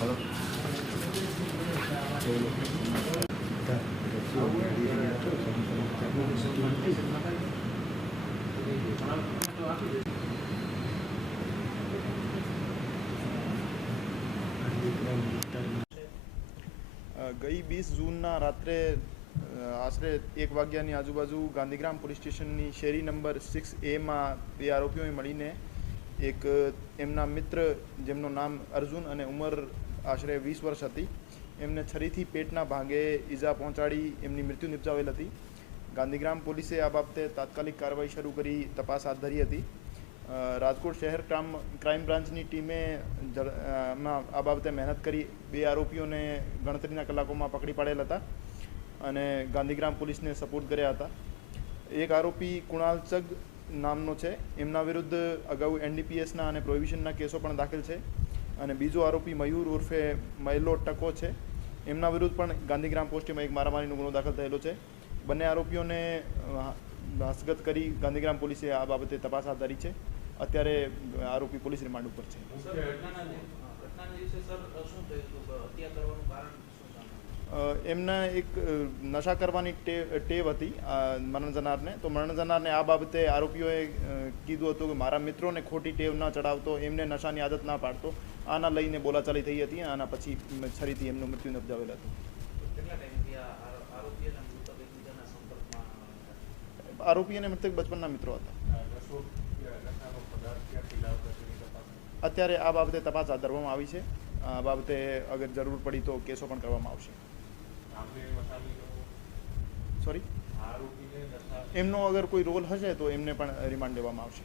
ગઈ વીસ જૂનના રાત્રે આશરે એક વાગ્યાની આજુબાજુ ગાંધીગ્રામ પોલીસ સ્ટેશનની શેરી નંબર સિક્સ એમાં બે આરોપીઓએ મળીને એક એમના મિત્ર જેમનું નામ અર્જુન અને ઉમર આશરે વીસ વર્ષ હતી એમને છરીથી પેટના ભાગે ઈજા પહોંચાડી એમની મૃત્યુ નિપજાવેલ હતી ગાંધીગ્રામ પોલીસે આ બાબતે તાત્કાલિક કાર્યવાહી શરૂ કરી તપાસ હાથ ધરી હતી રાજકોટ શહેર ક્રામ ક્રાઇમ બ્રાન્ચની ટીમે માં આ બાબતે મહેનત કરી બે આરોપીઓને ગણતરીના કલાકોમાં પકડી પાડેલ હતા અને ગાંધીગ્રામ પોલીસને સપોર્ટ કર્યા હતા એક આરોપી કુણાલ ચગ નામનો છે એમના વિરુદ્ધ અગાઉ એનડીપીએસના અને પ્રોહિબિશનના કેસો પણ દાખલ છે અને બીજો આરોપી મયુર ઉર્ફે મયલો ટકો છે એમના વિરુદ્ધ પણ ગાંધીગ્રામ પોસ્ટમાં એક મારામારીનો ગુનો દાખલ થયેલો છે બંને આરોપીઓને હસ્તગત કરી ગાંધીગ્રામ પોલીસે આ બાબતે તપાસ હાથ ધરી છે અત્યારે આરોપી પોલીસ રિમાન્ડ ઉપર છે એમના એક નશા કરવાની ટેવ હતી મરણજનારને તો મરણજનારને આ બાબતે આરોપીઓએ કીધું હતું કે મારા મિત્રોને ખોટી ટેવ ના ચડાવતો એમને નશાની આદત ના પાડતો આના લઈને બોલાચાલી થઈ હતી આના પછી છરીથી એમનું મૃત્યુ નબજાવેલ હતું આરોપીઓને અને મૃતક બચપનના મિત્રો હતા અત્યારે આ બાબતે તપાસ હાથ ધરવામાં આવી છે આ બાબતે અગર જરૂર પડી તો કેસો પણ કરવામાં આવશે સોરી એમનો અગર કોઈ રોલ હશે તો એમને પણ રિમાન્ડ લેવામાં આવશે